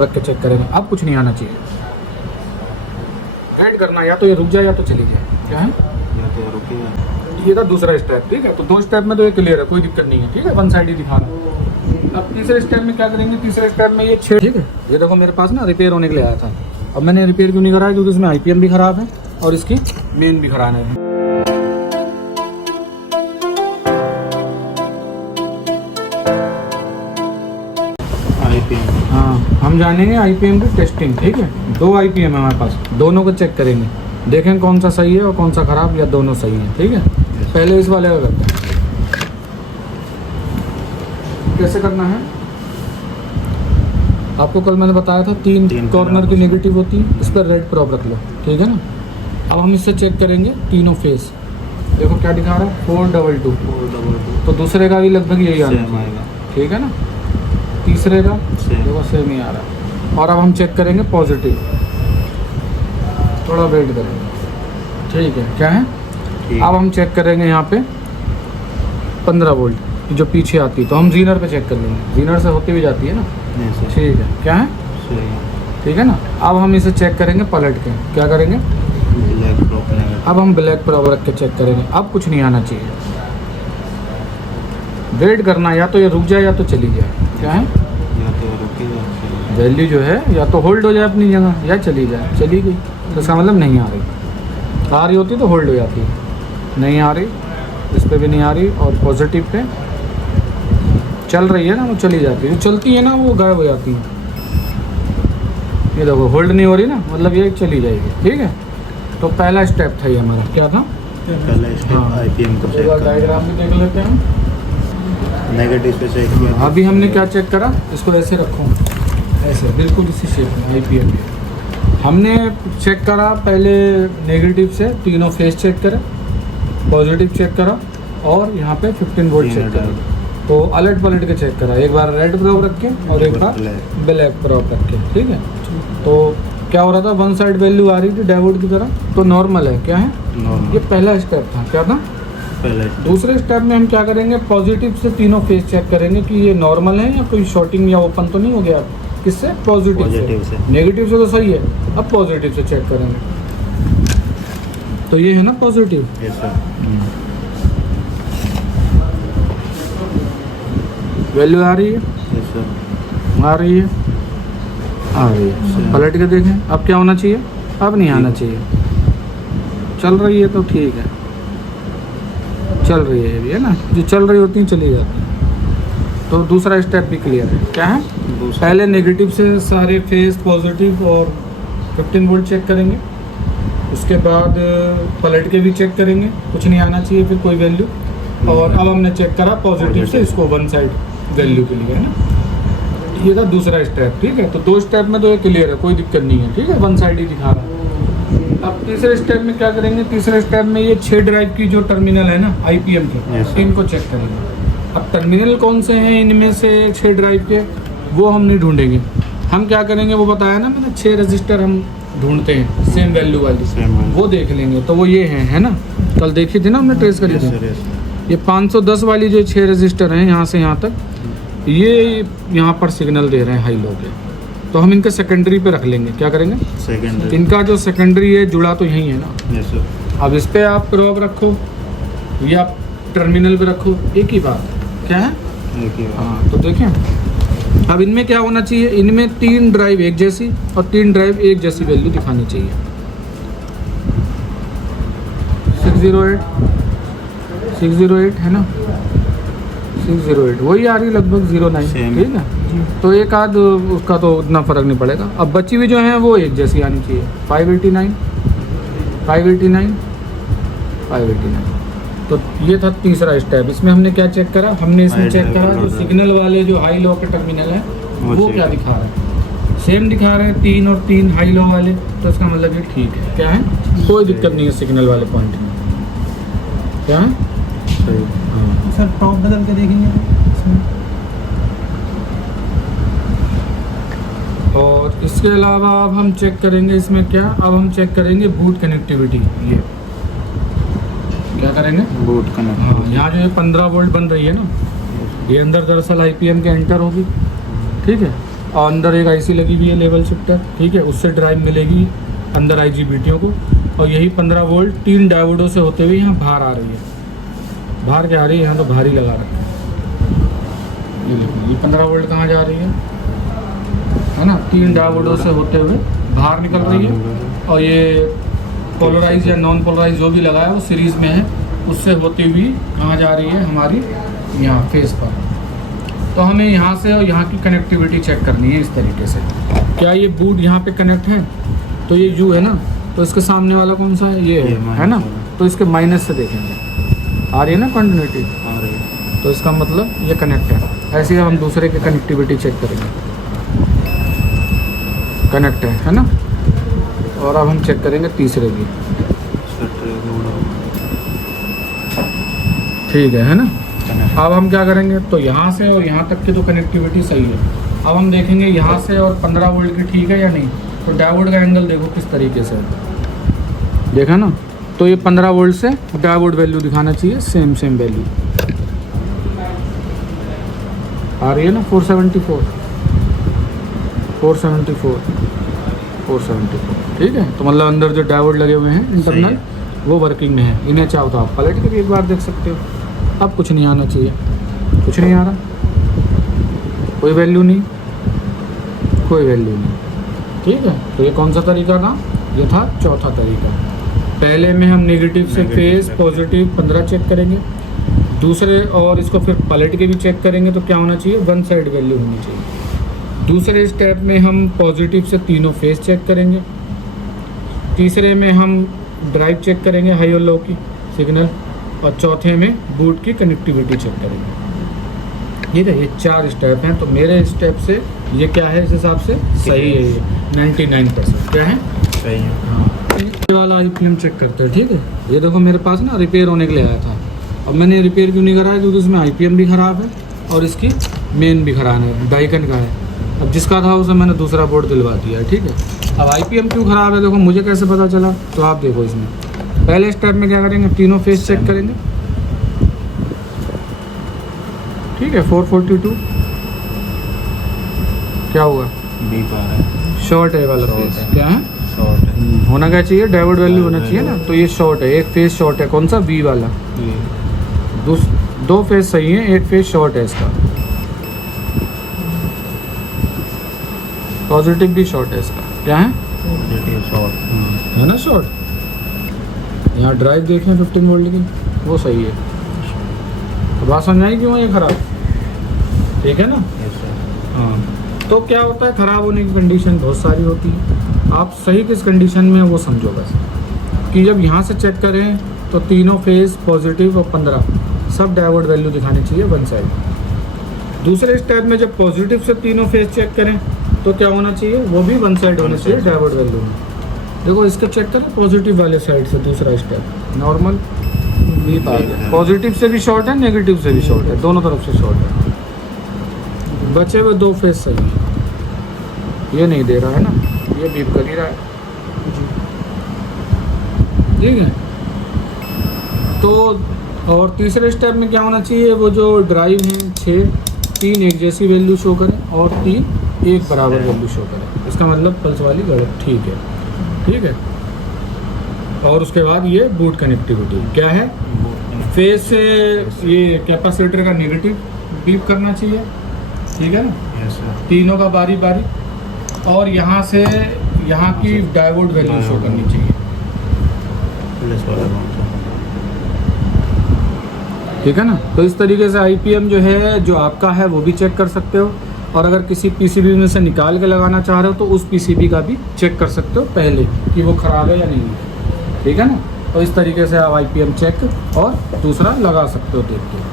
रख के चेक करेंगे। अब कुछ नहीं आना चाहिए, वेट करना, या तो ये रुक जाए या तो चली जाए। क्या है, या तो ये रुकेगा। ये था दूसरा स्टेप। ठीक है, तो दो स्टेप में तो ये क्लियर है, कोई दिक्कत नहीं है। ठीक है, वन साइड ही दिखाना। अब तीसरे स्टेप में क्या करेंगे, तीसरे स्टेप में ये छेड़। ठीक है, ये देखो मेरे पास ना रिपेयर होने के लिए आया था। अब मैंने रिपेयर क्यों नहीं कराया, क्योंकि इसमें IPM भी खराब है और इसकी मेन भी खराब है। हाँ, हम जानेंगे IPM की टेस्टिंग। ठीक है, 2 IPM है हमारे पास, दोनों को चेक करेंगे, देखेंगे कौन सा सही है और कौन सा खराब, या दोनों सही है। ठीक है, पहले इस वाले का करते हैं। कैसे करना है, आपको कल मैंने बताया था, तीन कॉर्नर की नेगेटिव होती है, इस पर रेड प्रॉप रख लो। ठीक है ना, अब हम इससे चेक करेंगे तीनों फेस। देखो क्या दिखा रहा है, 422। तो दूसरे का भी लगभग यही आएगा। ठीक है ना, तीसरे का देखो सेम ही आ रहा है। और अब हम चेक करेंगे पॉजिटिव, थोड़ा वेट करेंगे। ठीक है, क्या है, अब हम चेक करेंगे यहाँ पे 15 वोल्ट जो पीछे आती है, तो हम जीनर पे चेक कर लेंगे, जीनर से होती भी जाती है ना। ठीक है, क्या है, ठीक है ना। अब हम इसे चेक करेंगे पलट के, क्या करेंगे, अब हम ब्लैक प्रॉप रख के चेक करेंगे। अब कुछ नहीं आना चाहिए, वेट करना, या तो ये रुक जाए या तो चली जाए। क्या है, या तो रुकेगा। वैल्यू जो है या तो होल्ड हो जाए अपनी जगह, या चली जाए। चली गई तो इसका मतलब नहीं आ रही होती तो होल्ड हो जाती, नहीं आ रही, इस पर भी नहीं आ रही, और पॉजिटिव पे चल रही है ना, वो चली जाती है। जो चलती है ना वो गायब हो जाती है। ये देखो होल्ड नहीं हो रही ना, मतलब ये चली जाएगी। ठीक है, तो पहला स्टेप था ये हमारा, क्या था, पहला स्टेप IPM को चेक करना। डायग्राम भी देख लेते हैं। नेगेटिव पे चेक किया। अभी हमने क्या चेक करा, इसको ऐसे रखो, ऐसे बिल्कुल इसी शेप में IPM। हमने चेक करा पहले नेगेटिव से, तीनों फेस चेक करा, पॉजिटिव चेक करा, और यहाँ पे 15 वोल्ट चेक करा। तो अलट पलट के चेक करा, एक बार रेड प्रॉप रख के और एक बार ब्लैक प्रॉप रख के। ठीक है, तो क्या हो रहा था, वन साइड वैल्यू आ रही थी डायोड की तरह, तो नॉर्मल है। क्या है, ये पहला स्टेप था। क्या था, दूसरे स्टेप में हम क्या करेंगे, पॉजिटिव से तीनों फेस चेक करेंगे कि ये नॉर्मल है या कोई शॉर्टिंग या ओपन तो नहीं हो गया। किससे, पॉजिटिव से। नेगेटिव से तो सही है, अब पॉजिटिव से चेक करेंगे। तो ये है ना पॉजिटिव, वैल्यू आ रही है, आ रही है, आ रही है। पलट के देखें, अब क्या होना चाहिए, अब नहीं आना चाहिए। चल रही है तो ठीक है, चल रही है ये भी, है ना, जो चल रही होती हैं चली जाती हैं। तो दूसरा स्टेप भी क्लियर है। क्या है, पहले नेगेटिव से सारे फेस पॉजिटिव और 15 वोल्ट चेक करेंगे, उसके बाद पलट के भी चेक करेंगे, कुछ नहीं आना चाहिए फिर कोई वैल्यू। और अब हमने चेक करा पॉजिटिव से इसको वन साइड वैल्यू के लिए, है ना। ये था दूसरा स्टेप। ठीक है, तो 2 स्टेप में तो ये क्लियर है, कोई दिक्कत नहीं है। ठीक है, वन साइड ही दिखा रहा है। अब तीसरे स्टेप में क्या करेंगे, तीसरे स्टेप में ये 6 ड्राइव की जो टर्मिनल है ना IPM के, इनको चेक करेंगे। अब टर्मिनल कौन से हैं इनमें से 6 ड्राइव के, वो हम नहीं ढूंढेंगे। हम क्या करेंगे, वो बताया ना मैंने, 6 रजिस्टर हम ढूंढते हैं सेम वैल्यू वाली, वो देख लेंगे। तो वो ये है ना, कल देखी थी ना हमने, ट्रेस करी थी। ये 510 वाली जो 6 रजिस्टर हैं, यहाँ से यहाँ तक, ये यहाँ पर सिग्नल दे रहे हैं हाई लो के, तो हम इनके सेकेंडरी पे रख लेंगे। क्या करेंगे, सेकेंडरी, इनका जो सेकेंडरी है जुड़ा तो यही है ना। अब इस पे आप प्रॉप रखो या टर्मिनल पे रखो, एक ही बात। क्या है, हाँ, तो देखें अब इनमें क्या होना चाहिए, इनमें 3 ड्राइव एक जैसी और 3 ड्राइव एक जैसी वैल्यू दिखानी चाहिए। 608 है ना, 608 वही आ रही लगभग 09। ठीक है, तो एक आध उसका तो उतना फ़र्क नहीं पड़ेगा। अब बची हुई जो है वो एक जैसी आनी चाहिए। 589, तो ये था तीसरा स्टेप। इसमें हमने क्या चेक करा, हमने इसमें चेक करा जो सिग्नल वाले जो हाई लो के टर्मिनल है वो क्या दिखा रहा है, सेम दिखा रहे हैं 3 और 3 हाई लो वाले, तो इसका मतलब ये ठीक है। क्या है, कोई दिक्कत नहीं है सिग्नल वाले पॉइंट में। क्या है, हाँ सर, टॉप बदल के देखेंगे इसमें। और इसके अलावा अब हम चेक करेंगे इसमें क्या, अब हम चेक करेंगे बूट कनेक्टिविटी। ये क्या करेंगे, बूट कनेक्ट। हाँ, यहाँ जो ये 15 वोल्ट बन रही है ना, ये अंदर दरअसल IPM के एंटर होगी। ठीक है, और अंदर एक आईसी लगी हुई है लेवल शिफ्टर, ठीक है, उससे ड्राइव मिलेगी अंदर आईजीबीटीओ को। और यही 15 वोल्ट 3 डायोडों से होते हुए यहाँ बाहर आ रही है। बाहर क्या आ रही है, यहाँ तो बाहर ही लगा रखा है। ये देखो, ये 15 वोल्ट कहाँ जा रही है ना, 3 डायोडों से होते हुए बाहर निकल रही है। और ये पोलराइज या नॉन पोलराइज जो भी लगा है वो सीरीज़ में है, उससे होती हुई कहाँ जा रही है, हमारी यहाँ फेस पर। तो हमें यहाँ से और यहाँ की कनेक्टिविटी चेक करनी है इस तरीके से। क्या ये बूट यहाँ पे कनेक्ट है, तो ये यू है ना, तो इसके सामने वाला कौन सा है, ये है ना, तो इसके माइनस से देखेंगे, आ रही है ना कंटिन्यूटी, आ रही है। तो इसका मतलब ये कनेक्ट है। ऐसे ही हम दूसरे की कनेक्टिविटी चेक करेंगे, कनेक्ट है ना। और अब हम चेक करेंगे तीसरे की, ठीक है ना। अब हम क्या करेंगे, तो यहाँ से और यहाँ तक की तो कनेक्टिविटी सही है। अब हम देखेंगे यहाँ से और 15 वोल्ट की ठीक है या नहीं। तो डायोड का एंगल देखो किस तरीके से है, देखा ना। तो ये 15 वोल्ट से डायोड वैल्यू दिखाना चाहिए, सेम वैल्यू आ रही है ना, 474, ठीक है। तो मतलब अंदर जो डायोड लगे हुए हैं इंटरनल वो वर्किंग में है। इन्हें चाहो तो आप पलट के भी एक बार देख सकते हो। अब कुछ नहीं आना चाहिए, कुछ नहीं आ रहा, कोई वैल्यू नहीं, कोई वैल्यू नहीं, ठीक है। तो ये कौन सा तरीका था, ये था चौथा तरीका। पहले में हम नेगेटिव से फेस, पॉजिटिव 15 चेक करेंगे, दूसरे और इसको फिर पलट के भी चेक करेंगे तो क्या होना चाहिए, वन साइड वैल्यू होनी चाहिए। दूसरे स्टेप में हम पॉजिटिव से तीनों फेस चेक करेंगे, तीसरे में हम ड्राइव चेक करेंगे, हाई और लो की सिग्नल, और चौथे में बूट की कनेक्टिविटी चेक करेंगे। ठीक है, ये 4 स्टेप हैं। तो मेरे स्टेप से ये क्या है, इस हिसाब से सही है, ये 99% क्या है, सही है। हाँ। ये वाला IPM चेक करते हैं, ठीक है। ये देखो मेरे पास ना रिपेयर होने के लिए आया था। अब मैंने रिपेयर क्यों नहीं कराया, क्योंकि उसमें IPM भी ख़राब है और इसकी मेन भी ख़राब है, डाइकन का है। अब जिसका था उसे मैंने दूसरा बोर्ड दिलवा दिया है, ठीक है। अब IPM क्यों ख़राब है, देखो मुझे कैसे पता चला, तो आप देखो इसमें पहले स्टेप में क्या करेंगे, तीनों फेस चेक करेंगे, ठीक है। 442 क्या हुआ, बी पा रहा है, शॉर्ट है वाला फेस, क्या है, शॉर्ट है। होना क्या चाहिए, डायोड वैल्यू होना चाहिए ना। तो ये शॉर्ट है, एक फेस शॉर्ट है, कौन सा, V वाला। ये 2 फेस सही है, एक फेस शॉर्ट है इसका, पॉजिटिव भी शॉर्ट है इसका, क्या है, पॉजिटिव शॉर्ट है ना शॉर्ट। यहाँ ड्राइव देखें 15 वोल्ट की, वो सही है। तो बात समझ आई क्यों है ये खराब, ठीक है ना। Yes sir. हाँ, तो क्या होता है, ख़राब होने की कंडीशन बहुत सारी होती है। आप सही किस कंडीशन में वो समझो बस, कि जब यहाँ से चेक करें तो तीनों फेस पॉजिटिव और 15 सब डायोड वैल्यू दिखानी चाहिए वन साइड। दूसरे स्टेप में जब पॉजिटिव से तीनों फेस चेक करें तो क्या होना चाहिए, वो भी वन साइड होना चाहिए डायोड वैल्यू में। देखो इसका चेक करें पॉजिटिव वाले साइड से, दूसरा स्टेप नॉर्मल बीप आ गया, पॉजिटिव से भी शॉर्ट है, नेगेटिव से भी शॉर्ट है, दोनों तरफ से शॉर्ट है। बचे हुए 2 फेस सही है, ये नहीं दे रहा है ना, ये बीप कर ही रहा है, ठीक है। तो और तीसरे स्टेप में क्या होना चाहिए, वो जो ड्राइव है 6, 3 एक जैसी वैल्यू शो करें और 3 एक बराबर वैल्यू शो करें। इसका मतलब पल्स वाली गलत, ठीक है, ठीक है। और उसके बाद ये बूट कनेक्टिविटी क्या है, फेस से ये कैपेसिटर का नेगेटिव बीप करना चाहिए, ठीक है ना, यस सर। तीनों का बारी बारी, और यहाँ से यहाँ की डायोड वैल्यू शो करनी चाहिए, प्लस वाला कौन सा? ठीक है ना। तो इस तरीके से IPM जो है, जो आपका है वो भी चेक कर सकते हो, और अगर किसी PCB में से निकाल के लगाना चाह रहे हो तो उस PCB का भी चेक कर सकते हो पहले, कि वो ख़राब है या नहीं है, ठीक है ना। तो इस तरीके से आप IPM चेक और दूसरा लगा सकते हो देख के।